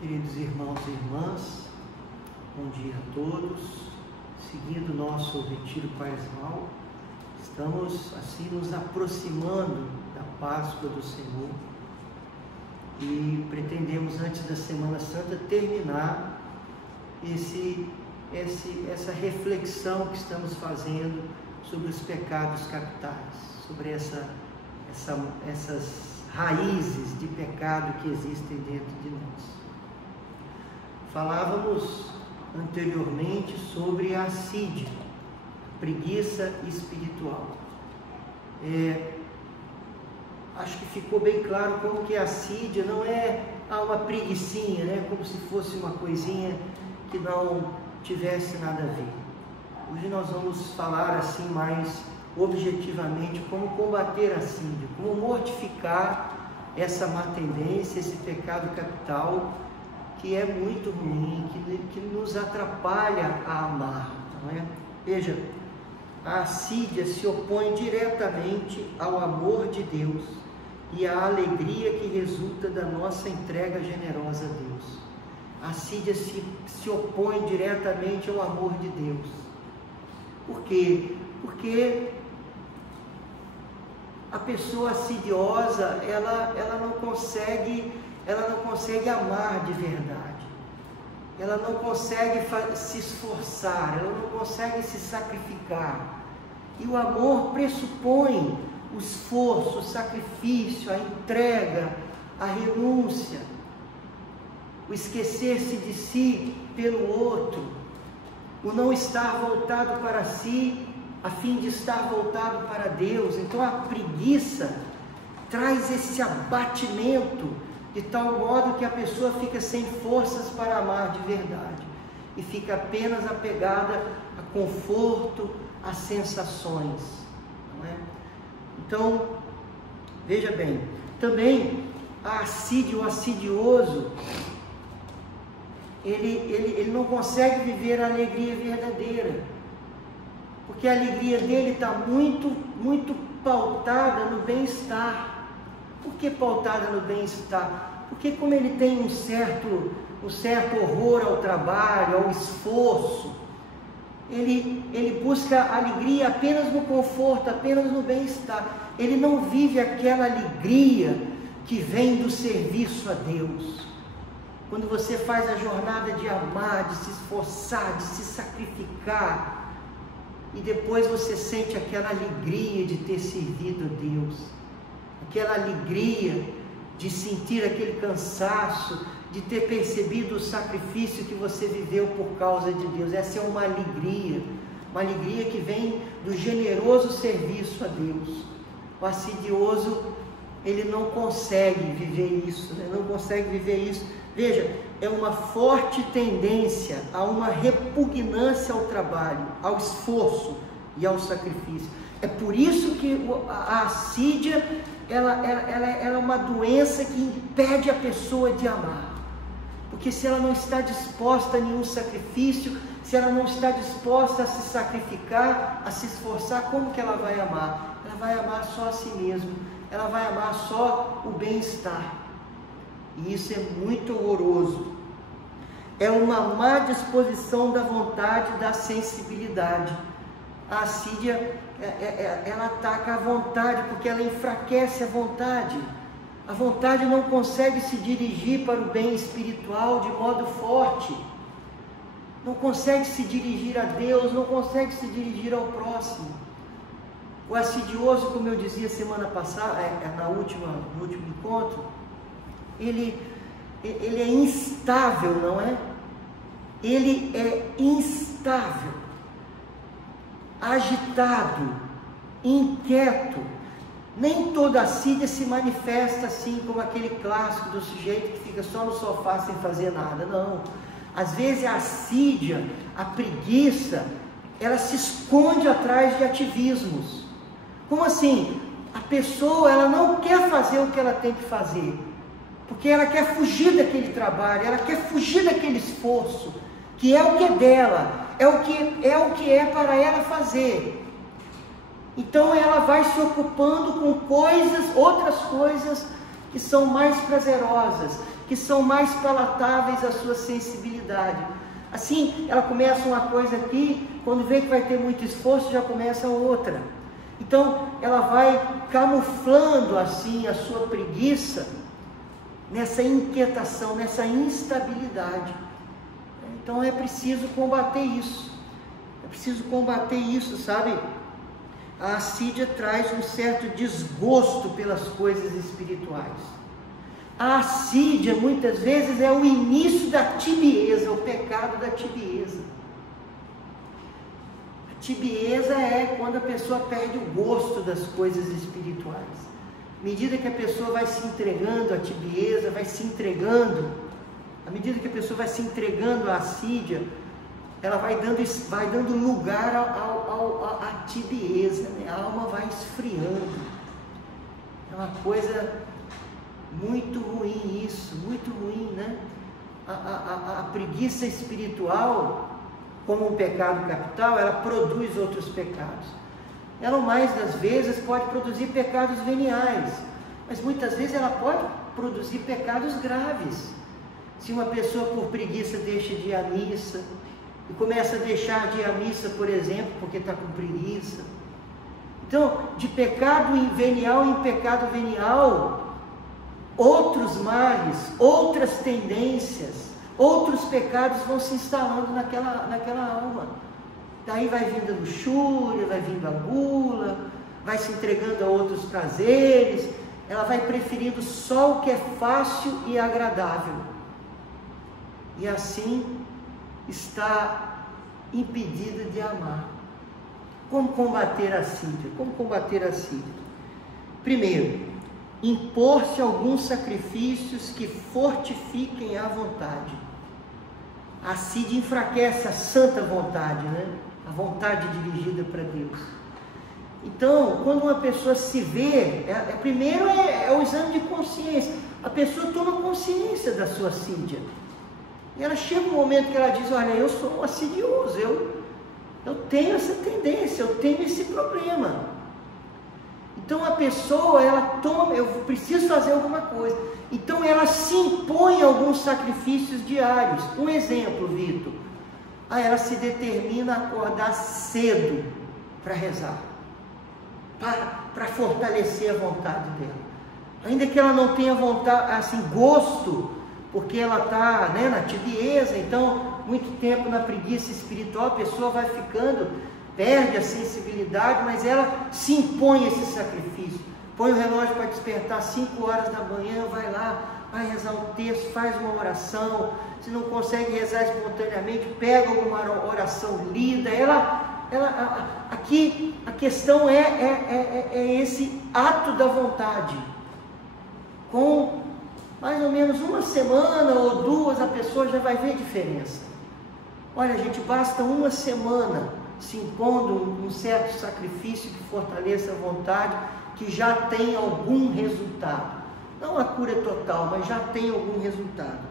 Queridos irmãos e irmãs, bom dia a todos. Seguindo o nosso retiro quaresmal, estamos assim nos aproximando da Páscoa do Senhor e pretendemos antes da Semana Santa terminar essa reflexão que estamos fazendo sobre os pecados capitais, sobre essas raízes de pecado que existem dentro de nós. Falávamos anteriormente sobre a assídia, a preguiça espiritual. Acho que ficou bem claro como que a assídia não é uma preguicinha, né? Como se fosse uma coisinha que não tivesse nada a ver. Hoje nós vamos falar assim mais objetivamente como combater a assídia, como mortificar essa má tendência, esse pecado capital que é muito ruim, que nos atrapalha a amar, não é? Veja, a assídia se opõe diretamente ao amor de Deus e à alegria que resulta da nossa entrega generosa a Deus. A assídia se opõe diretamente ao amor de Deus. Por quê? Porque a pessoa assidiosa, ela não consegue amar de verdade, ela não consegue se esforçar, ela não consegue se sacrificar. E o amor pressupõe o esforço, o sacrifício, a entrega, a renúncia, o esquecer-se de si pelo outro, o não estar voltado para si, a fim de estar voltado para Deus. Então a preguiça traz esse abatimento, de tal modo que a pessoa fica sem forças para amar de verdade e fica apenas apegada a conforto, a sensações, não é? Então, veja bem, também a assídia, o assidioso, ele não consegue viver a alegria verdadeira, porque a alegria dele está muito pautada no bem-estar. Por que pautada no bem-estar? Porque como ele tem um certo horror ao trabalho, ao esforço, ele busca alegria apenas no conforto, apenas no bem-estar. Ele não vive aquela alegria que vem do serviço a Deus. Quando você faz a jornada de amar, de se esforçar, de se sacrificar, e depois você sente aquela alegria de ter servido a Deus, aquela alegria de sentir aquele cansaço, de ter percebido o sacrifício que você viveu por causa de Deus. Essa é uma alegria que vem do generoso serviço a Deus. O assidioso, ele não consegue viver isso, né? Não consegue viver isso. Veja, é uma forte tendência a uma repugnância ao trabalho, ao esforço e ao sacrifício. É por isso que a assídia, ela é uma doença que impede a pessoa de amar. Porque se ela não está disposta a nenhum sacrifício, se ela não está disposta a se sacrificar, a se esforçar, como que ela vai amar? Ela vai amar só a si mesma, ela vai amar só o bem-estar. E isso é muito horroroso. É uma má disposição da vontade, da sensibilidade. A assídia, ela ataca a vontade, porque ela enfraquece a vontade. A vontade não consegue se dirigir para o bem espiritual de modo forte. Não consegue se dirigir a Deus, não consegue se dirigir ao próximo. O assidioso, como eu dizia semana passada, no último encontro, ele é instável, não é? Ele é instável, agitado, inquieto. Nem toda assídia se manifesta assim como aquele clássico do sujeito que fica só no sofá sem fazer nada, não. Às vezes a assídia, a preguiça, ela se esconde atrás de ativismos. Como assim? A pessoa, ela não quer fazer o que ela tem que fazer, porque ela quer fugir daquele trabalho, ela quer fugir daquele esforço, que é o que é dela, é o que é para ela fazer. Então ela vai se ocupando com outras coisas que são mais prazerosas, que são mais palatáveis à sua sensibilidade. Assim, ela começa uma coisa aqui, quando vê que vai ter muito esforço, já começa outra. Então, ela vai camuflando assim a sua preguiça nessa inquietação, nessa instabilidade. Então, é preciso combater isso. É preciso combater isso, sabe? A assídia traz um certo desgosto pelas coisas espirituais. A assídia, muitas vezes, é o início da tibieza, o pecado da tibieza. A tibieza é quando a pessoa perde o gosto das coisas espirituais. À medida que a pessoa vai se entregando à tibieza, vai se entregando, à medida que a pessoa vai se entregando à assídia, ela vai dando lugar à tibieza, né? A alma vai esfriando. É uma coisa muito ruim isso, muito ruim, né? A preguiça espiritual, como um pecado capital, ela produz outros pecados. Ela, mais das vezes, pode produzir pecados veniais, mas muitas vezes ela pode produzir pecados graves. Se uma pessoa por preguiça deixa de ir à missa, e começa a deixar de ir à missa, por exemplo, porque está com preguiça. Então, de pecado venial em pecado venial, outros males, outras tendências, outros pecados vão se instalando naquela alma. Daí vai vindo a luxúria, vai vindo a gula, vai se entregando a outros prazeres, ela vai preferindo só o que é fácil e agradável. E assim está impedida de amar. Como combater a assídia? Como combater a assídia? Primeiro, impor-se alguns sacrifícios que fortifiquem a vontade. A assídia enfraquece a santa vontade, né? A vontade dirigida para Deus. Então, quando uma pessoa se vê, primeiro é o exame de consciência. A pessoa toma consciência da sua assídia. E ela chega um momento que ela diz, olha, eu sou um assidioso, eu tenho essa tendência, eu tenho esse problema. Então a pessoa, ela toma, eu preciso fazer alguma coisa. Então ela se impõe alguns sacrifícios diários. Um exemplo, Vitor. Ela se determina a acordar cedo para rezar, para fortalecer a vontade dela. Ainda que ela não tenha vontade, assim, gosto, porque ela está, né, na tibieza, então muito tempo na preguiça espiritual, a pessoa vai ficando, perde a sensibilidade, mas ela se impõe esse sacrifício. Põe o relógio para despertar 5 horas da manhã, vai lá, vai rezar um texto, faz uma oração. Se não consegue rezar espontaneamente, pega alguma oração lida. Aqui a questão é esse ato da vontade. Com mais ou menos uma semana ou duas, a pessoa já vai ver diferença. Olha, gente, basta uma semana se impondo um certo sacrifício que fortaleça a vontade, que já tem algum resultado. Não a cura total, mas já tem algum resultado.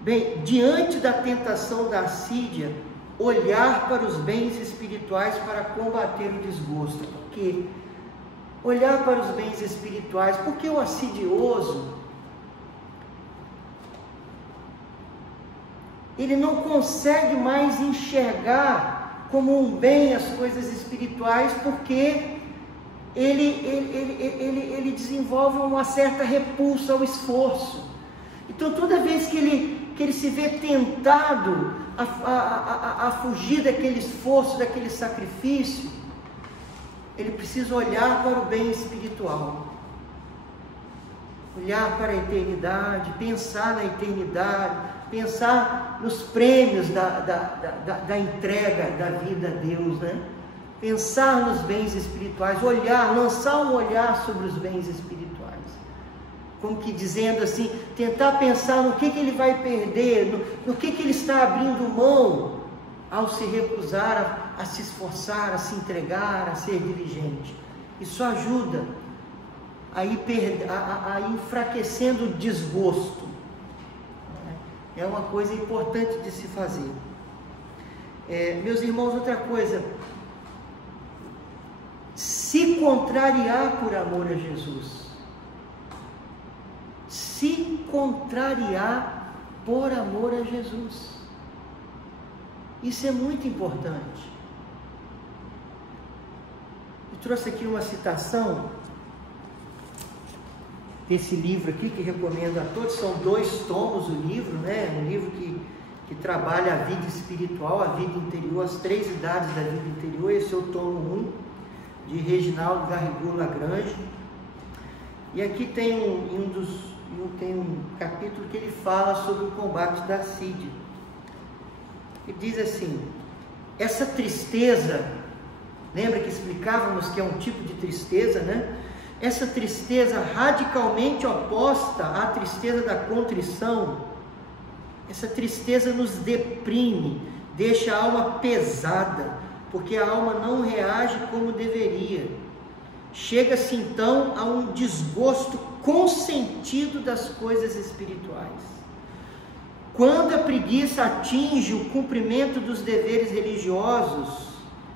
Bem, diante da tentação da assídia, olhar para os bens espirituais para combater o desgosto. Por quê? Olhar para os bens espirituais, porque o assidioso, ele não consegue mais enxergar como um bem as coisas espirituais, porque ele desenvolve uma certa repulsa ao esforço. Então toda vez que ele se vê tentado a fugir daquele esforço, daquele sacrifício, ele precisa olhar para o bem espiritual, olhar para a eternidade, pensar na eternidade, pensar nos prêmios da entrega da vida a Deus, né? Pensar nos bens espirituais, olhar, lançar um olhar sobre os bens espirituais, como que dizendo assim, tentar pensar no que ele vai perder, no que ele está abrindo mão ao se recusar a se esforçar, a se entregar, a ser diligente. Isso ajuda a ir enfraquecendo o desgosto. É uma coisa importante de se fazer. Meus irmãos, outra coisa, se contrariar por amor a Jesus. Se contrariar por amor a Jesus. Isso é muito importante. Eu trouxe aqui uma citação desse livro aqui, que recomendo a todos. São 2 tomos o livro, né? Um livro que trabalha a vida espiritual, a vida interior, as 3 idades da vida interior. Esse é o tomo 1, de Reginaldo Garrigou Lagrange. E aqui tem um capítulo que ele fala sobre o combate da assídia. E diz assim: essa tristeza, lembra que explicávamos que é um tipo de tristeza, né? Essa tristeza radicalmente oposta à tristeza da contrição, essa tristeza nos deprime, deixa a alma pesada, porque a alma não reage como deveria. Chega-se então a um desgosto consentido das coisas espirituais. Quando a preguiça atinge o cumprimento dos deveres religiosos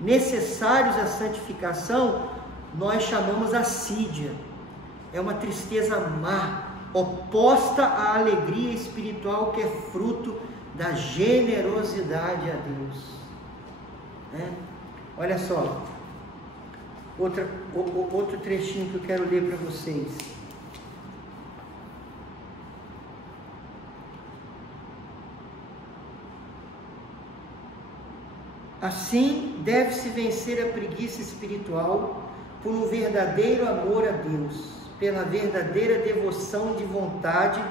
necessários à santificação, nós chamamos assídia. É uma tristeza má, oposta à alegria espiritual, que é fruto da generosidade a Deus. Olha só, outro trechinho que eu quero ler para vocês. Assim, deve-se vencer a preguiça espiritual por um verdadeiro amor a Deus, pela verdadeira devoção de vontade,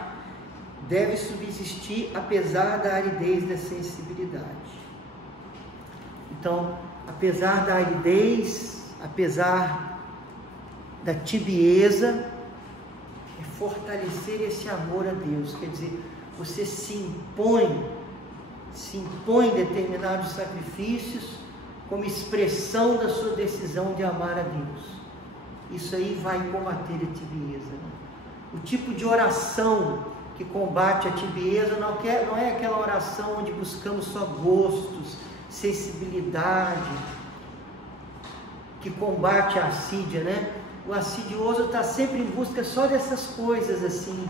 deve subsistir apesar da aridez da sensibilidade. Então, apesar da aridez, apesar da tibieza, é fortalecer esse amor a Deus. Quer dizer, você se impõe determinados sacrifícios como expressão da sua decisão de amar a Deus. Isso aí vai combater a tibieza, né? O tipo de oração que combate a tibieza não é aquela oração onde buscamos só gostos, sensibilidade, que combate a assídia, né? O assidioso está sempre em busca só dessas coisas assim.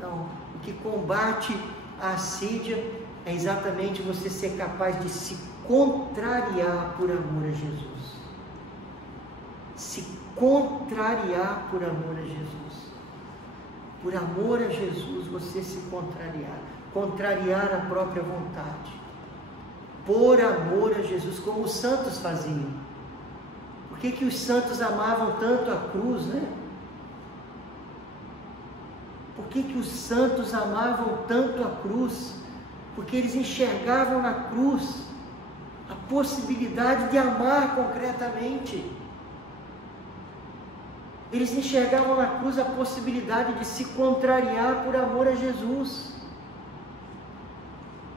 Não, o que combate a assídia é exatamente você ser capaz de se contrariar por amor a Jesus. Se contrariar por amor a Jesus. Por amor a Jesus, você se contrariar. Contrariar a própria vontade. Por amor a Jesus, como os santos faziam. Por que os santos amavam tanto a cruz, né? Por que os santos amavam tanto a cruz? Porque eles enxergavam na cruz a possibilidade de amar concretamente. Eles enxergavam na cruz a possibilidade de se contrariar por amor a Jesus.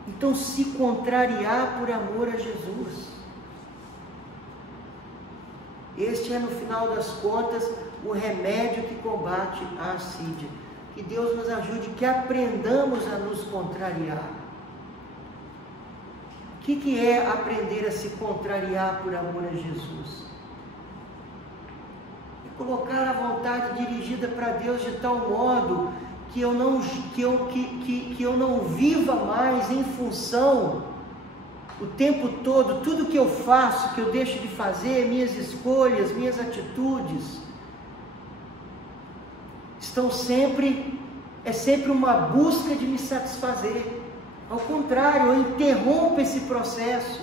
Então, se contrariar por amor a Jesus. Este é, no final das contas, o remédio que combate a assídia. Que Deus nos ajude, que aprendamos a nos contrariar. O que é aprender a se contrariar por amor a Jesus? É colocar a vontade dirigida para Deus de tal modo que eu não viva mais em função o tempo todo, tudo que eu faço, que eu deixo de fazer, minhas escolhas, minhas atitudes, é sempre uma busca de me satisfazer. Ao contrário, eu interrompo esse processo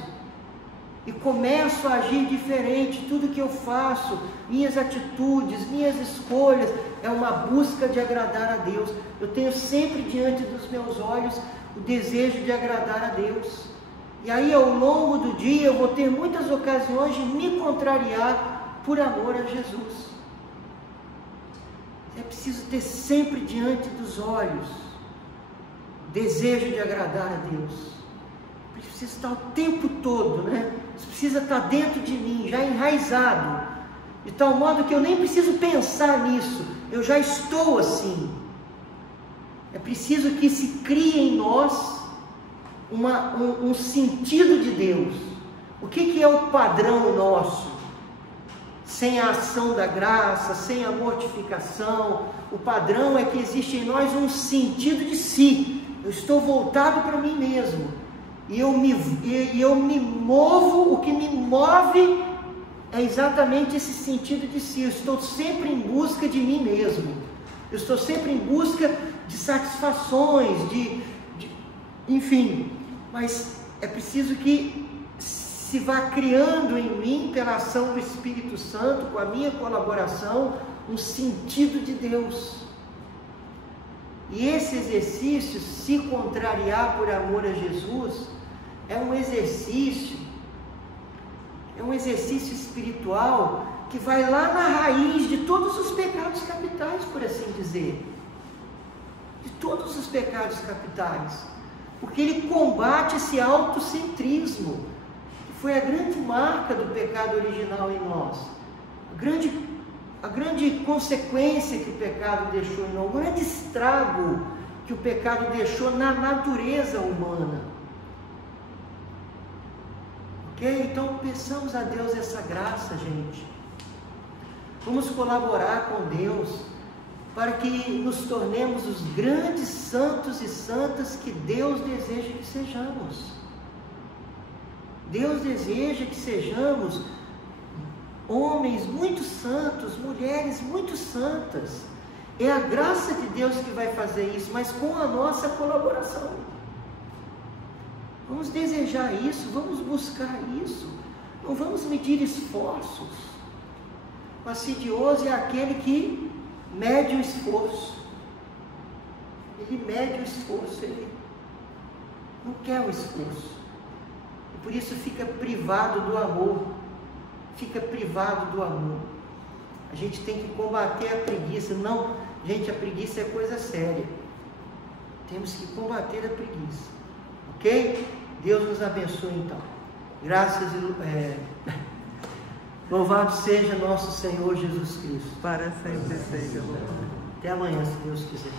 e começo a agir diferente. Tudo que eu faço, minhas atitudes, minhas escolhas, é uma busca de agradar a Deus. Eu tenho sempre diante dos meus olhos o desejo de agradar a Deus. E aí, ao longo do dia, eu vou ter muitas ocasiões de me contrariar por amor a Jesus. É preciso ter sempre diante dos olhos desejo de agradar a Deus. Precisa estar o tempo todo, né? Isso precisa estar dentro de mim, já enraizado, de tal modo que eu nem preciso pensar nisso, eu já estou assim. É preciso que se crie em nós um sentido de Deus. O que é o padrão nosso? sem a ação da graça, sem a mortificação. O padrão é que existe em nós um sentido de si. Eu estou voltado para mim mesmo. E eu me movo, o que me move é exatamente esse sentido de si. Eu estou sempre em busca de mim mesmo. Eu estou sempre em busca de satisfações, enfim. Mas é preciso que se vá criando em mim, pela ação do Espírito Santo, com a minha colaboração, um sentido de Deus. E esse exercício, se contrariar por amor a Jesus, é um exercício espiritual que vai lá na raiz de todos os pecados capitais, por assim dizer. De todos os pecados capitais. Porque ele combate esse autocentrismo, que foi a grande marca do pecado original em nós. A grande consequência que o pecado deixou em nós, o grande estrago que o pecado deixou na natureza humana. Ok? Então peçamos a Deus essa graça, gente. Vamos colaborar com Deus para que nos tornemos os grandes santos e santas que Deus deseja que sejamos. Deus deseja que sejamos homens muito santos, mulheres muito santas. É a graça de Deus que vai fazer isso, mas com a nossa colaboração. Vamos desejar isso, vamos buscar isso. Não vamos medir esforços. O assidioso é aquele que mede o esforço. Ele mede o esforço, ele não quer o esforço. E por isso fica privado do amor. Fica privado do amor. A gente tem que combater a preguiça. Não, gente, a preguiça é coisa séria. Temos que combater a preguiça. Ok? Deus nos abençoe então. Graças e louvado seja nosso Senhor Jesus Cristo. Para sempre seja louvado. Até amanhã, se Deus quiser.